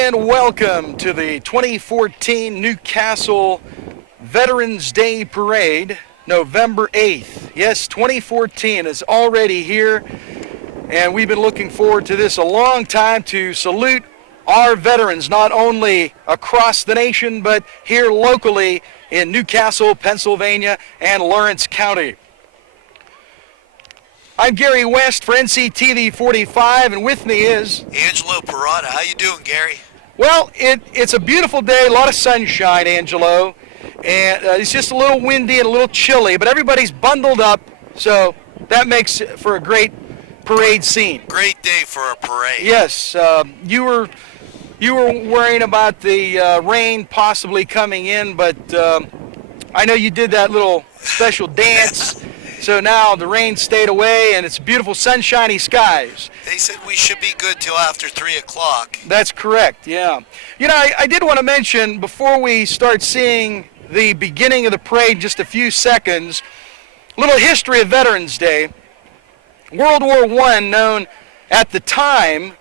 And welcome to the 2014 Newcastle Veterans Day Parade, November 8th. Yes, 2014 is already here, and we've been looking forward to this a long time to salute our veterans, not only across the nation, but here locally in Newcastle, Pennsylvania, and Lawrence County. I'm Gary West for NCTV 45, and with me is Angelo Parada. How you doing, Gary? Well, it's a beautiful day, a lot of sunshine, Angelo, and it's just a little windy and a little chilly, but everybody's bundled up, so that makes for a great parade scene. Great day for a parade. Yes, you were worrying about the rain possibly coming in, but I know you did that little special dance. So now the rain stayed away, and it's beautiful sunshiny skies. They said we should be good till after 3 o'clock. That's correct, yeah. You know, I did want to mention, before we start seeing the beginning of the parade in just a few seconds, a little history of Veterans Day. World War I, known at the time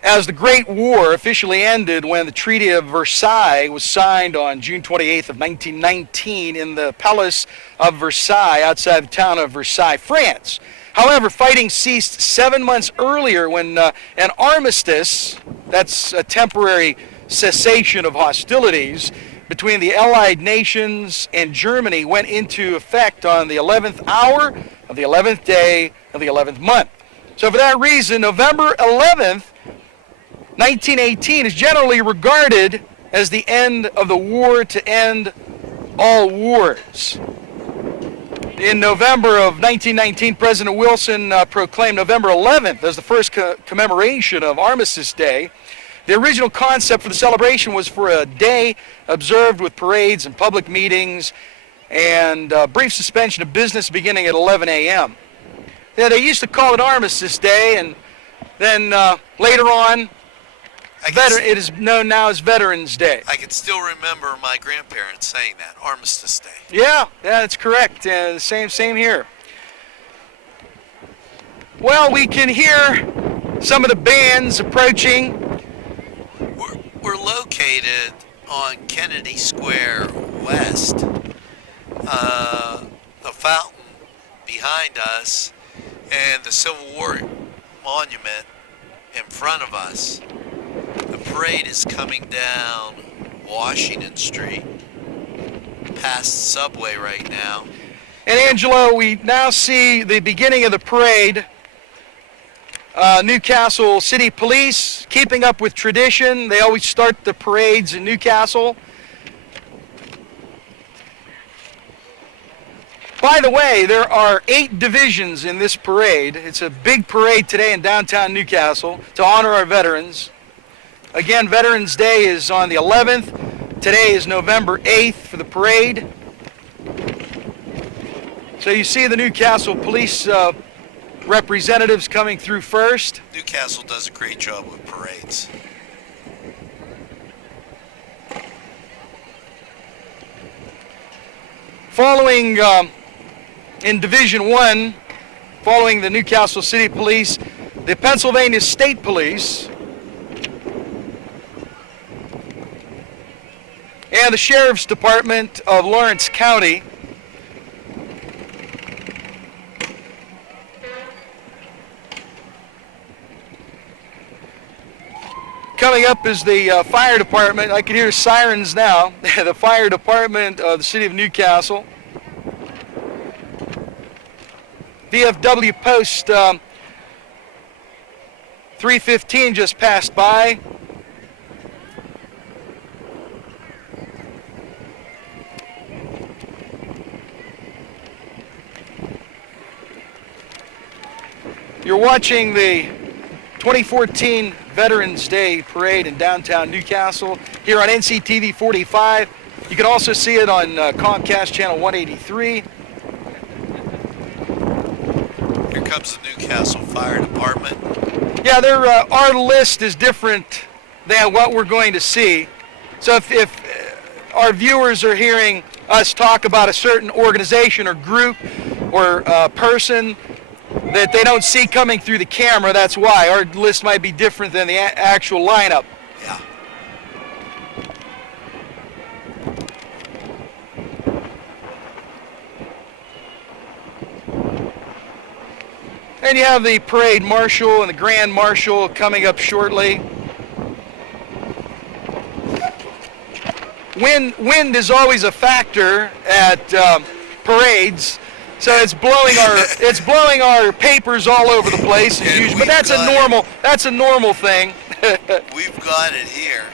as the Great War, officially ended when the Treaty of Versailles was signed on June 28th of 1919 in the Palace of Versailles outside the town of Versailles, France. However, fighting ceased 7 months earlier when an armistice, that's a temporary cessation of hostilities, between the Allied nations and Germany went into effect on the 11th hour of the 11th day of the 11th month. So for that reason, November 11th, 1918 is generally regarded as the end of the war to end all wars. In November of 1919, President Wilson proclaimed November 11th as the first commemoration of Armistice Day. The original concept for the celebration was for a day observed with parades and public meetings and brief suspension of business beginning at 11 a.m. Yeah, they used to call it Armistice Day, and then later on, it is known now as Veterans Day. I can still remember my grandparents saying that, Armistice Day. Yeah, that's correct. Same here. Well, we can hear some of the bands approaching. We're located on Kennedy Square West. The fountain behind us and the Civil War monument in front of us. The parade is coming down Washington Street, past Subway right now. And Angelo, we now see the beginning of the parade. Newcastle City Police, keeping up with tradition. They always start the parades in Newcastle. By the way, there are 8 divisions in this parade. It's a big parade today in downtown Newcastle to honor our veterans. Again, Veterans Day is on the 11th. Today is November 8th for the parade. So you see the Newcastle Police representatives coming through first. Newcastle does a great job with parades. Following in Division 1, following the Newcastle City Police, the Pennsylvania State Police, and the Sheriff's Department of Lawrence County. Coming up is the fire department. I can hear sirens now. The fire department of the city of Newcastle. VFW post 315 just passed by. You're watching the 2014 Veterans Day Parade in downtown Newcastle here on NCTV 45. You can also see it on Comcast Channel 183. Here comes the Newcastle Fire Department. Yeah, our list is different than what we're going to see. So if our viewers are hearing us talk about a certain organization or group or person that they don't see coming through the camera, that's why. Our list might be different than the actual lineup. Yeah. And you have the parade marshal and the grand marshal coming up shortly. Wind is always a factor at parades, so it's blowing our papers all over the place as usual. But that's a normal thing. We've got it here.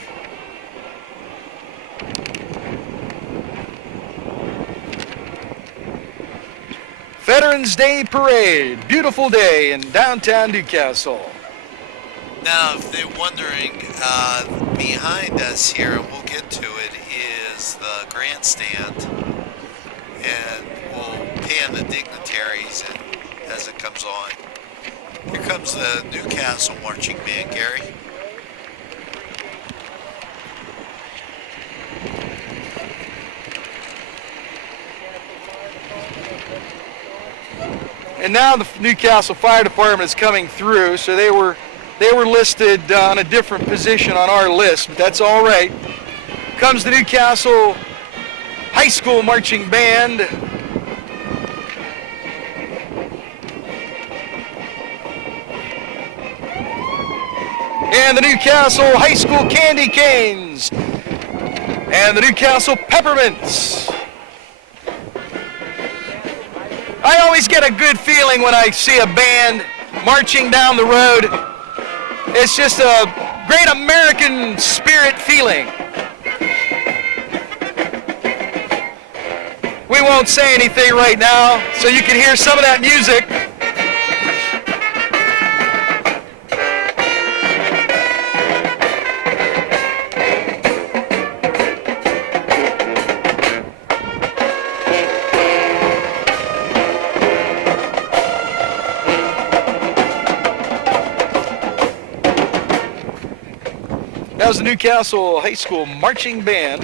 Veterans Day Parade, beautiful day in downtown Newcastle. Now, if they're wondering, behind us here, and we'll get to it, is the grandstand, and we'll pan the dignitaries as it comes on. Here comes the Newcastle marching band, Gary. And now the Newcastle Fire Department is coming through, so they were listed on a different position on our list, but that's all right. Comes the Newcastle High School Marching Band. And the Newcastle High School Candy Canes. And the Newcastle Peppermints. I always get a good feeling when I see a band marching down the road. It's just a great American spirit feeling. We won't say anything right now, so you can hear some of that music. That was the Newcastle High School Marching Band.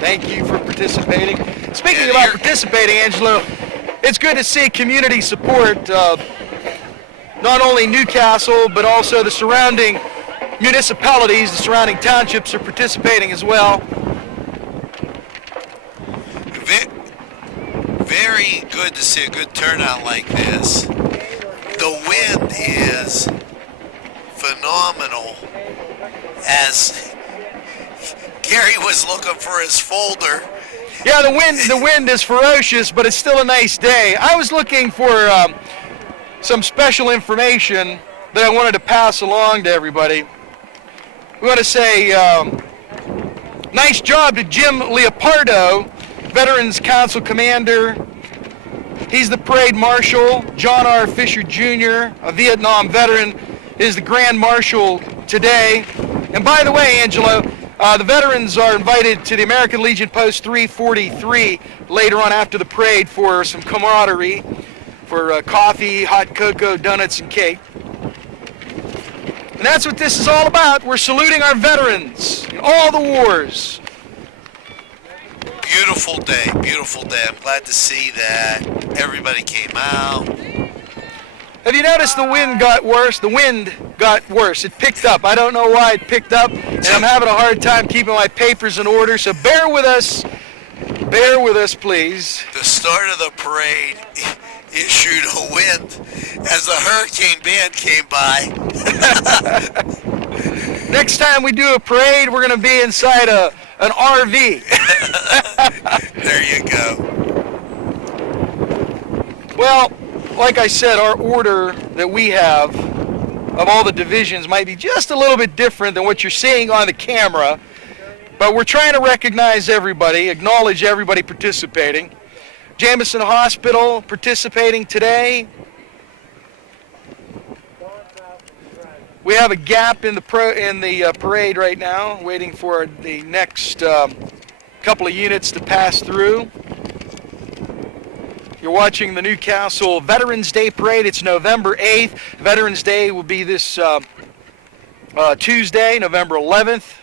Thank you for participating. Speaking about participating, Angelo, it's good to see community support, not only Newcastle, but also the surrounding municipalities, the surrounding townships are participating as well. Very good to see a good turnout like this. The wind is phenomenal. As Gary was looking for his folder. Yeah, the wind is ferocious, but it's still a nice day. I was looking for some special information that I wanted to pass along to everybody. We want to say nice job to Jim Leopardo, Veterans Council Commander. He's the parade marshal. John R. Fisher Jr., a Vietnam veteran, is the grand marshal today. And by the way, Angelo, the veterans are invited to the American Legion Post 343 later on after the parade for some camaraderie, for coffee, hot cocoa, donuts, and cake. And that's what this is all about. We're saluting our veterans in all the wars. Beautiful day, beautiful day. I'm glad to see that everybody came out. Have you noticed the wind got worse? The wind got worse. It picked up. I don't know why it picked up, and I'm having a hard time keeping my papers in order, so bear with us. Bear with us, please. The start of the parade issued a wind as the hurricane band came by. Next time we do a parade, we're going to be inside an RV. There you go. Well, like I said, our order that we have of all the divisions might be just a little bit different than what you're seeing on the camera, but we're trying to recognize everybody, acknowledge everybody participating. Jamison Hospital participating today. We have a gap in the parade right now, waiting for the next couple of units to pass through. You're watching the Newcastle Veterans Day Parade. It's November 8th. Veterans Day will be this Tuesday, November 11th.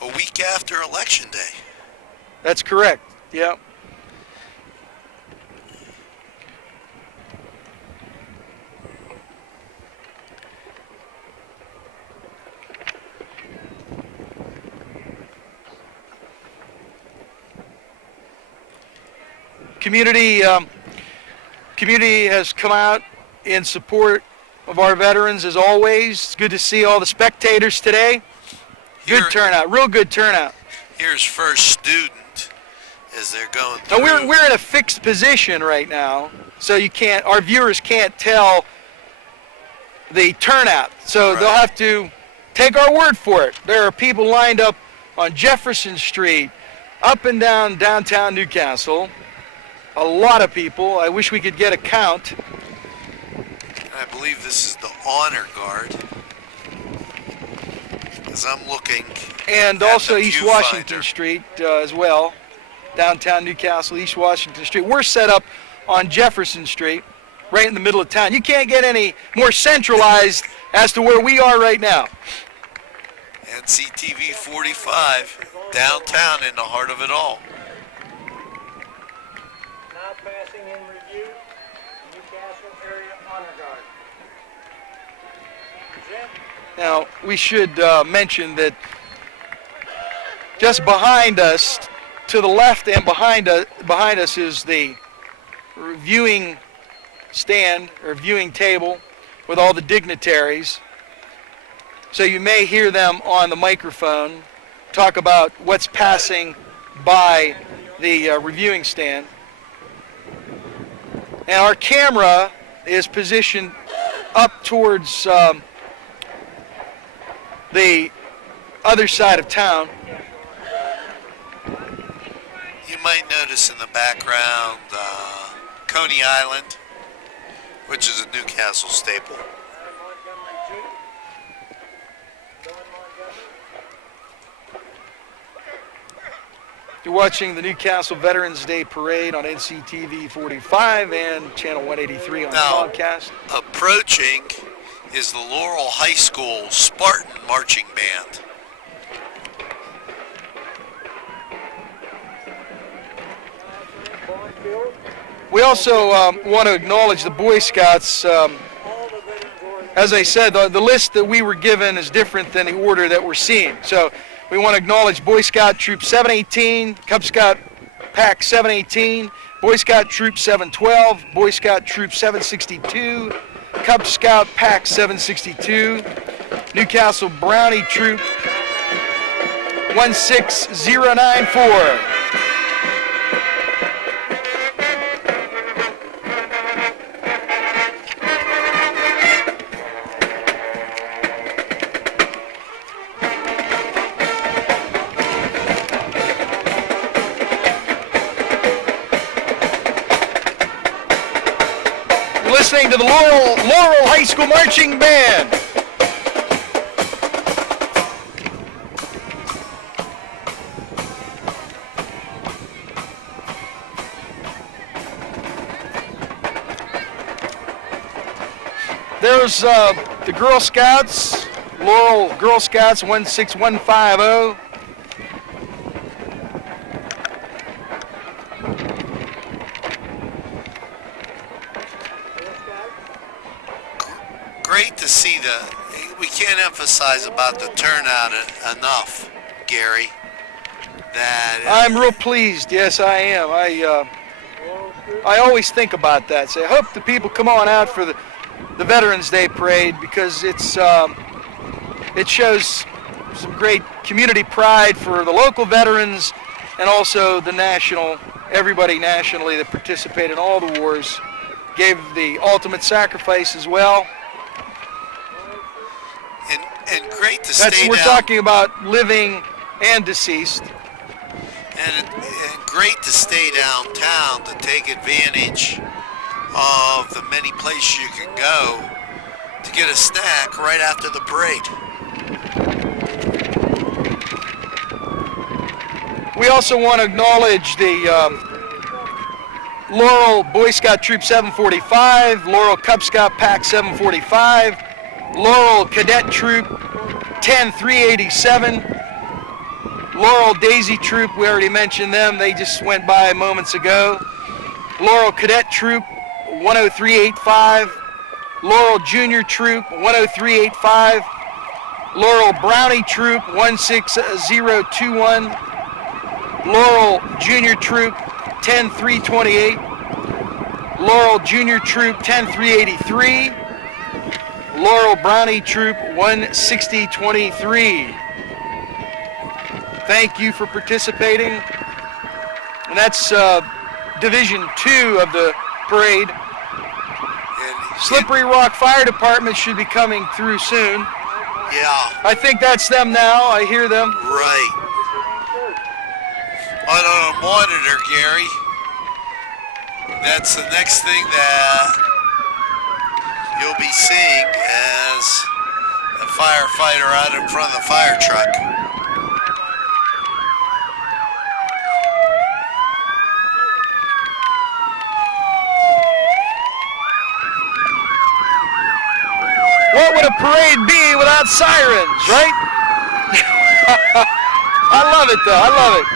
A week after Election Day. That's correct, yeah. community community has come out in support of our veterans as always. It's good to see all the spectators today. Good turnout, real good turnout. Here's first student as they're going Now through. we're in a fixed position right now, so our viewers can't tell the turnout. So Right. they'll have to take our word for it. There are people lined up on Jefferson Street, up and down downtown Newcastle. A lot of people. I wish we could get a count. I believe this is the honor guard. As I'm looking. And at also the East viewfinder. Washington Street as well. Downtown Newcastle, East Washington Street. We're set up on Jefferson Street, right in the middle of town. You can't get any more centralized as to where we are right now. NCTV 45, downtown in the heart of it all. Now passing in review, Newcastle Area Honor Guard. Present. Now, we should mention that just behind us, to the left and behind us is the viewing stand or viewing table with all the dignitaries. So you may hear them on the microphone talk about what's passing by the reviewing stand. And our camera is positioned up towards the other side of town. You might notice in the background Coney Island, which is a Newcastle staple. Montgomery Jeep. Don Montgomery. You're watching the Newcastle Veterans Day Parade on NCTV 45 and Channel 183 on Now, Comcast. approaching is the Laurel High School Spartan Marching Band. Bonfield. We also want to acknowledge the Boy Scouts. All the veterans organizations. As I said, the list that we were given is different than the order that we're seeing. So we want to acknowledge Boy Scout Troop 718, Cub Scout Pack 718, Boy Scout Troop 712, Boy Scout Troop 762, Cub Scout Pack 762, Newcastle Brownie Troop 16094. Listening to the Laurel High School Marching Band. There's the Girl Scouts, Laurel Girl Scouts 16150. Great to see we can't emphasize about the turnout enough, Gary. I'm real pleased. Yes, I am. I always think about that. Say, I hope the people come on out for the Veterans Day Parade because it shows some great community pride for the local veterans and also everybody nationally that participated in all the wars, gave the ultimate sacrifice as well. And great to stay We're down. talking about living and deceased. And great to stay downtown to take advantage of the many places you can go to get a snack right after the parade. We also want to acknowledge the Laurel Boy Scout Troop 745, Laurel Cub Scout Pack 745, Laurel Cadet Troop 10387, Laurel Daisy Troop, we already mentioned them, they just went by moments ago, Laurel Cadet Troop 10385, Laurel Junior Troop 10385, Laurel Brownie Troop 16021, Laurel Junior Troop 10328. Laurel Junior Troop 10383. Laurel Brownie Troop 16023. Thank you for participating. And that's Division 2 of the parade. Slippery Rock Fire Department should be coming through soon. Yeah. I think that's them now. I hear them. Right. On a monitor, Gary. That's the next thing that you'll be seeing as a firefighter out in front of the fire truck. What would a parade be without sirens, right? I love it though, I love it.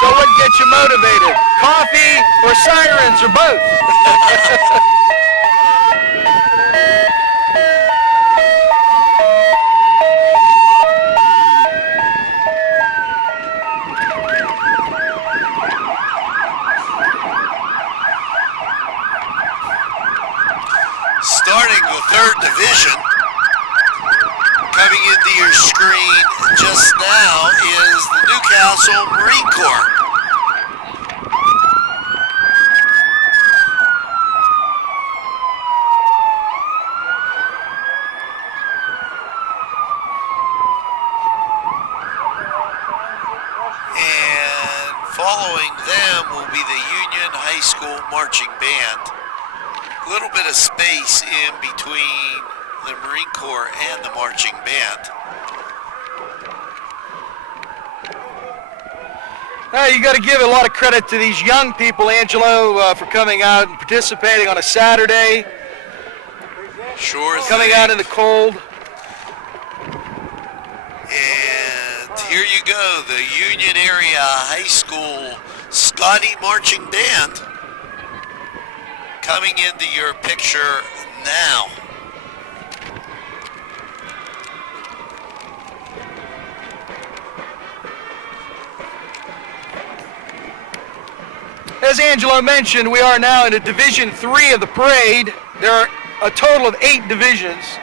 So what gets you motivated? Coffee or sirens or both? Starting the 3rd Division, coming into your screen just now is the Newcastle Marine Corps. And following them will be the Union High School Marching Band. A little bit of space in between the Marine Corps and the marching band. You got to give a lot of credit to these young people, Angelo, for coming out and participating on a Saturday, Sure coming thing. out in the cold. And here you go, the Union Area High School Scotty Marching Band coming into your picture now. As Angelo mentioned, we are now in a Division 3 of the parade. There are a total of 8 divisions.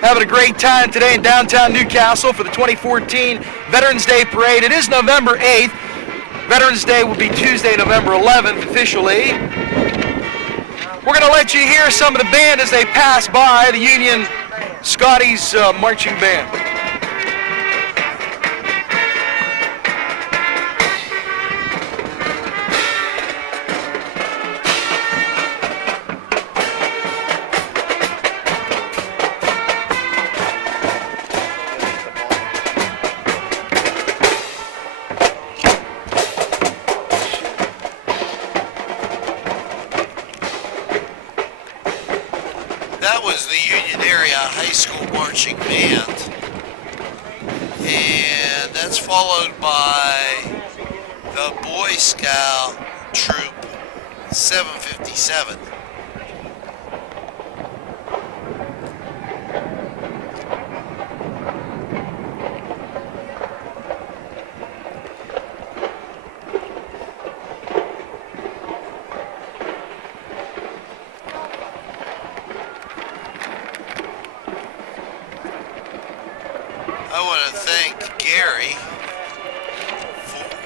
Having a great time today in downtown Newcastle for the 2014 Veterans Day Parade. It is November 8th. Veterans Day will be Tuesday, November 11th officially. We're going to let you hear some of the band as they pass by, the Union Scotty's marching band. That was the Union Area High School Marching Band. And that's followed by the Boy Scout Troop 757. I want to thank Gary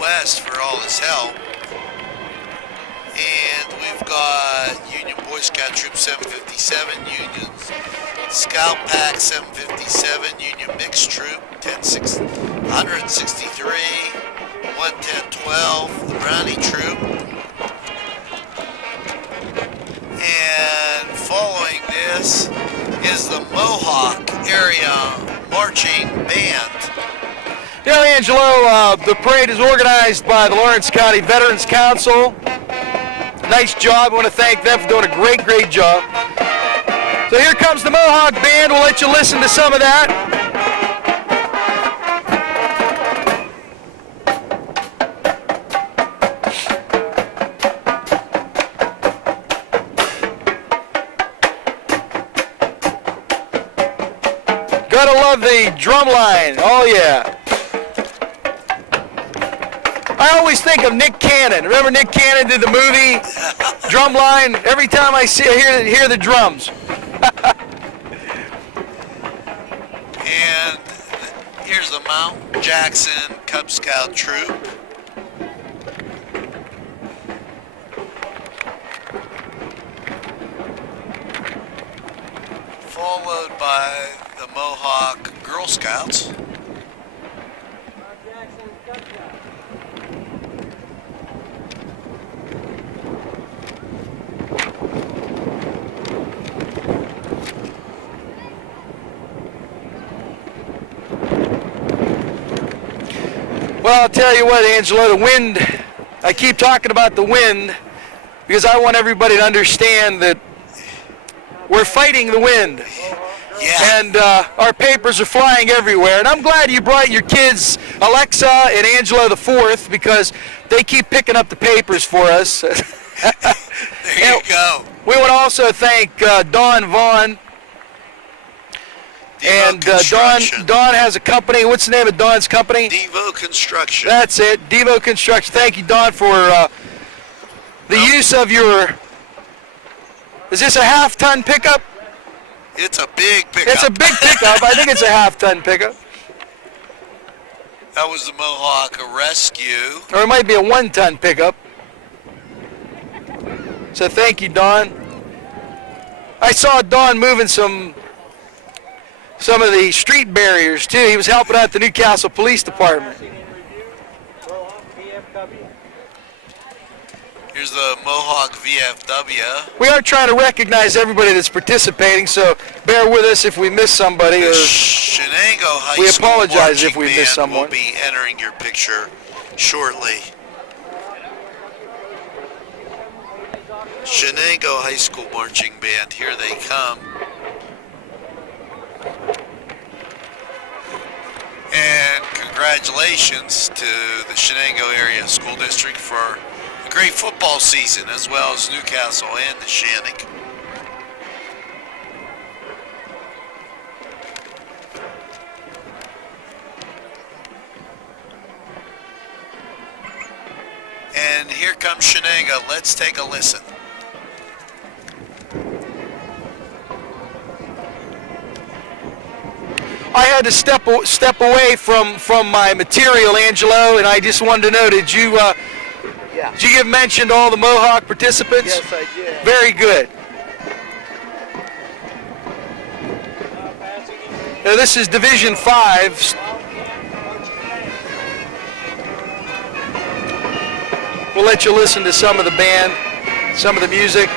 West for all his help. And we've got Union Boy Scout Troop 757, Union Scout Pack 757, Union Mixed Troop 163, 11012, the Brownie Troop. And following this is the Mohawk Area Marching Band. You know, Angelo, the parade is organized by the Lawrence County Veterans Council. Nice job. I want to thank them for doing a great, great job. So here comes the Mohawk Band. We'll let you listen to some of that. Gotta love the drum line. Oh, yeah. I always think of Nick Cannon. Remember Nick Cannon did the movie Drumline? Every time I hear the drums. And here's the Mount Jackson Cub Scout troop. Followed by the Mohawk Girl Scouts. Well, I'll tell you what, Angela, the wind, I keep talking about the wind because I want everybody to understand that we're fighting the wind. Yeah. And our papers are flying everywhere. And I'm glad you brought your kids, Alexa and Angela the fourth, because they keep picking up the papers for us. There you go. We want to also thank Dawn Vaughn. And Dawn has a company. What's the name of Dawn's company? Devo Construction. That's it, Devo Construction. Thank you, Dawn, for the use of your... Is this a half-ton pickup? It's a big pickup. It's a big pickup. I think it's a half-ton pickup. That was the Mohawk Rescue. Or it might be a one-ton pickup. So thank you, Dawn. I saw Dawn moving some of the street barriers, too. He was helping out the Newcastle Police Department. Here's the Mohawk VFW. We are trying to recognize everybody that's participating, so bear with us if we miss somebody. The Or Shenango High we School apologize if marching we miss band someone. will be entering your picture shortly. Shenango High School marching band, here they come. And congratulations to the Shenango Area School District for a great football season, as well as Newcastle and the Shenango. And here comes Shenango. Let's take a listen. I had to step away from my material, Angelo, and I just wanted to know, did you give mention to all the Mohawk participants? Yes, I did. Very good. Now, this is Division 5. We'll let you listen to some of the band, some of the music.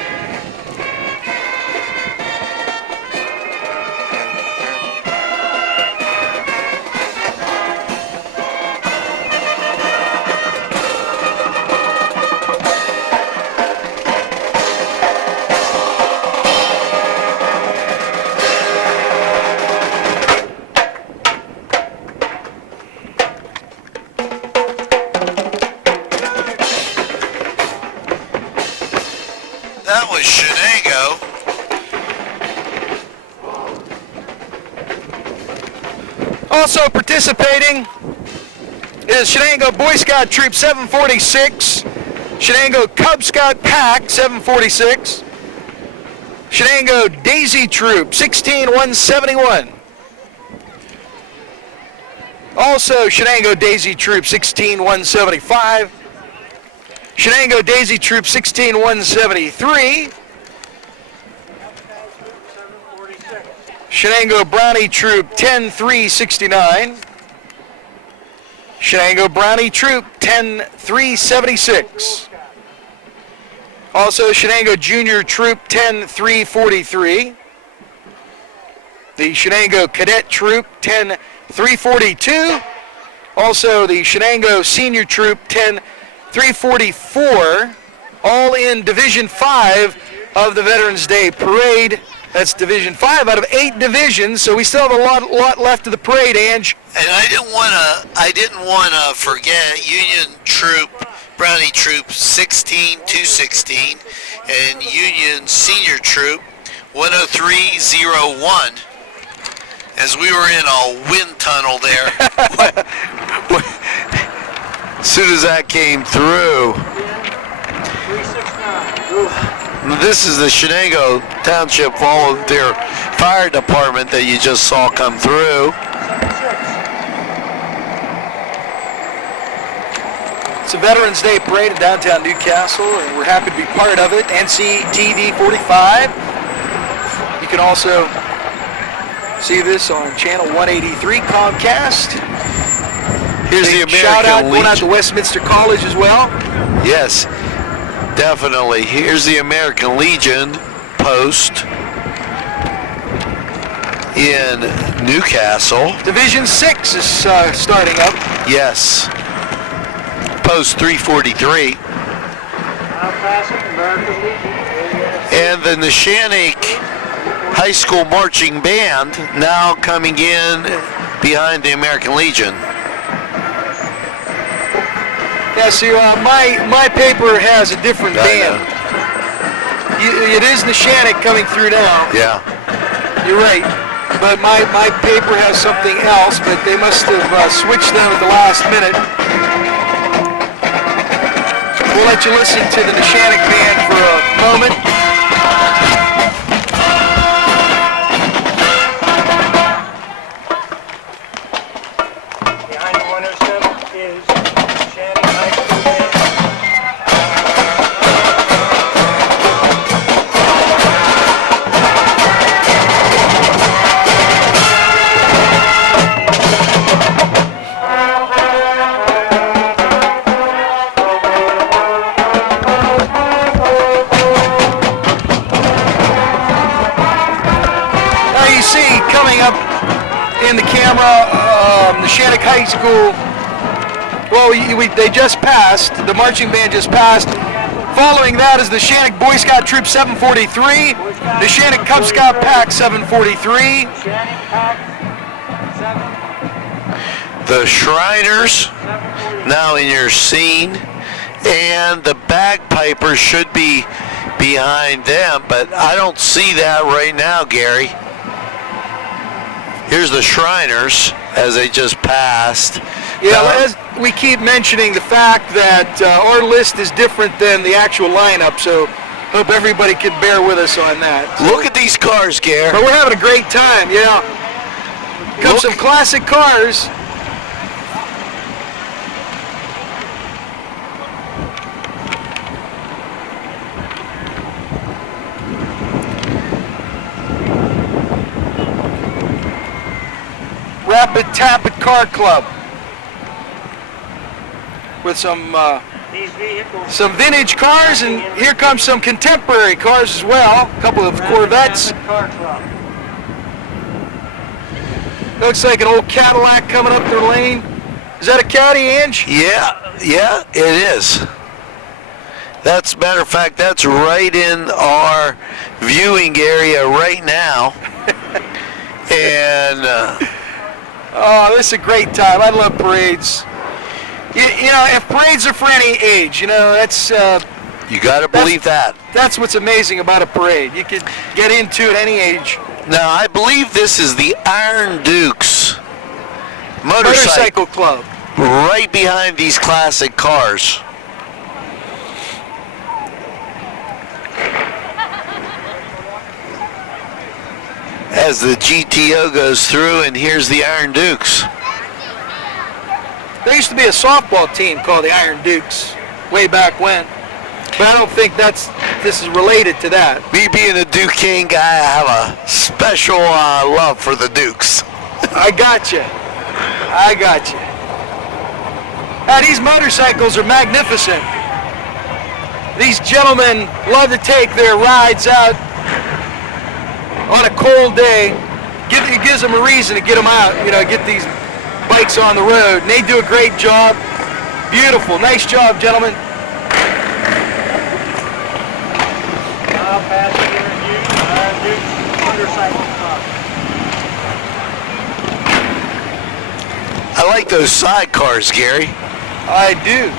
That was Shenango. Also participating is Shenango Boy Scout Troop 746, Shenango Cub Scout Pack 746, Shenango Daisy Troop 16171. Also Shenango Daisy Troop 16175. Shenango Daisy Troop 16173. Shenango Brownie Troop 10369. Shenango Brownie Troop 10376. Also Shenango Junior Troop 10343. The Shenango Cadet Troop 10342. Also the Shenango Senior Troop 10344. All in Division 5 of the Veterans Day Parade. That's Division 5 out of 8 divisions, so we still have a lot left of the parade, Ange. And I didn't want to forget Union Troop, Brownie Troop 16216 and Union Senior Troop 10301. as we were in a wind tunnel there. As soon as that came through. 369. This is the Shenango Township Volunteer Fire Department that you just saw come through. 76. It's a Veterans Day parade in downtown Newcastle, and we're happy to be part of it. NCTV 45. You can also see this on channel 183 Comcast. Here's the Big shout out American going out to Legion. Westminster College as well. Yes, definitely. Here's the American Legion post in Newcastle. Division 6 is starting up. Yes. Post 343. Now passing American Legion. And the Neshannock High School Marching Band now coming in behind the American Legion. Yeah, see, my paper has a different I band. It is Neshannock coming through now. Yeah. You're right. But my paper has something else, but they must have switched them at the last minute. We'll let you listen to the Neshannock band for a moment. Behind the 107 is Shenango High School Band. Now you see coming up in the camera, the Shenango High School. Well, they just passed. The marching band just passed. Following that is the Shenango Boy Scout Troop 743, the Shenango Cub Scout Pack 743. Shenango Pack 7. The Shriners now in your scene, and the bagpipers should be behind them, but I don't see that right now, Gary. Here's the Shriners as they just passed. Yeah, as we keep mentioning the fact that our list is different than the actual lineup, so hope everybody can bear with us on that. Look at these cars, Gary. But we're having a great time, yeah. Come some classic cars. Rapid Tappet Car Club with some These vehicles. vintage cars, and here comes some contemporary cars as well. A couple of Corvettes. Car Club. Looks like an old Cadillac coming up their lane. Is that a Caddy, Ange? Yeah, it is. That's, matter of fact, that's right in our viewing area right now. And Oh, this is a great time. I love parades. You know, if parades are for any age, you know, that's you got to believe that. that's what's amazing about a parade. You could get into it at any age. Now, I believe this is the Iron Dukes motorcycle Club. right behind these classic cars. As the GTO goes through, and here's the Iron Dukes. There used to be a softball team called the Iron Dukes way back when, but I don't think this is related to that. Me being a Duquesne guy, I have a special love for the Dukes. I got you. Now, these motorcycles are magnificent. These gentlemen love to take their rides out on a cold day. It gives them a reason to get them out, you know, get these bikes on the road. And they do a great job. Beautiful. Nice job, gentlemen. Now passing in review. Iron Dukes Motorcycle Club. I like those sidecars, Gary. I do.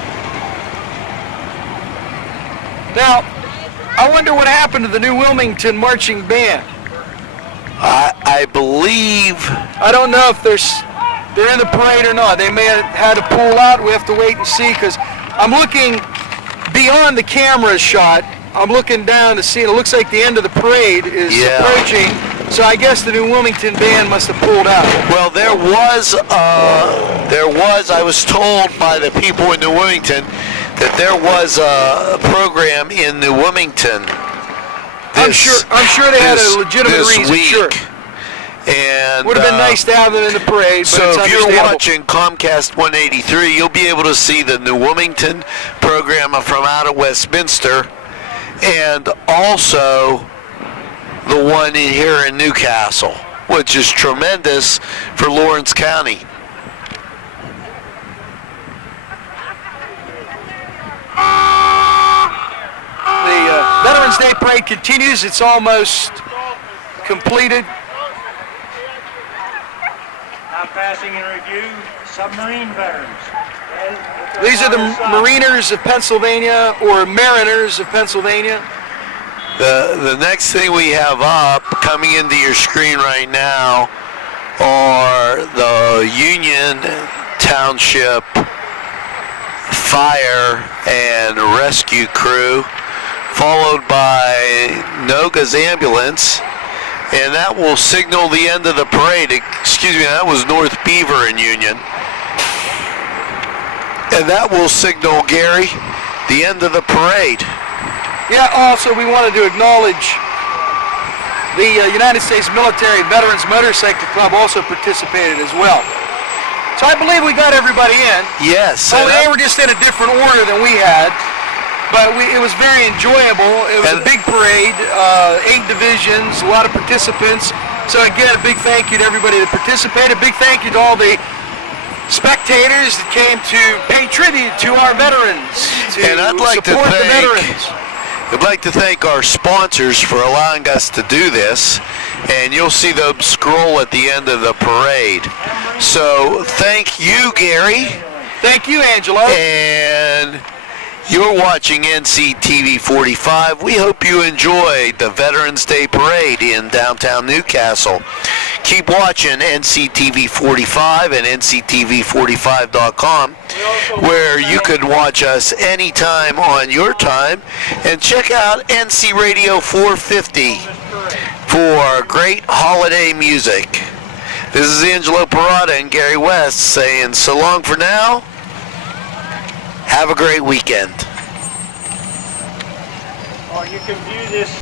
Now, I wonder what happened to the new Wilmington Marching Band. I believe. I don't know if they're in the parade or not. They may have had to pull out. We have to wait and see because I'm looking beyond the camera shot. I'm looking down to see it. It looks like the end of the parade is approaching. So I guess the New Wilmington band must have pulled out. Well, there was. I was told by the people in New Wilmington that there was a program in New Wilmington. I'm sure they had a legitimate reason. Week. Sure. And would have been nice to have them in the parade. But so it's if you're watching Comcast 183, you'll be able to see the New Wilmington program from out of Westminster, and also the one here in Newcastle, which is tremendous for Lawrence County. The Veterans Day Parade continues. It's almost completed. Now passing in review, submarine veterans. These are the Mariners of Pennsylvania, or Mariners of Pennsylvania. The next thing we have up, coming into your screen right now, are the Union Township Fire and Rescue Crew, followed by Noga's Ambulance, and that will signal the end of the parade. Excuse me, that was North Beaver and Union. And that will signal, Gary, the end of the parade. Yeah, also we wanted to acknowledge the United States Military Veterans Motorcycle Club also participated as well. So I believe we got everybody in. Yes. Well, they were just in a different order than we had, but it was very enjoyable. It was a big parade, 8 divisions, a lot of participants. So again, a big thank you to everybody that participated. A big thank you to all the spectators that came to pay tribute to our veterans, to support the veterans. I'd like to thank our sponsors for allowing us to do this, and you'll see them scroll at the end of the parade. So thank you, Gary. Thank you, Angelo. And you're watching NCTV 45. We hope you enjoyed the Veterans Day Parade in downtown Newcastle. Keep watching NCTV 45 and nctv45.com, where you can watch us anytime on your time, and check out NC Radio 450 for great holiday music. This is Angelo Parada and Gary West saying so long for now. Have a great weekend. Or you can view this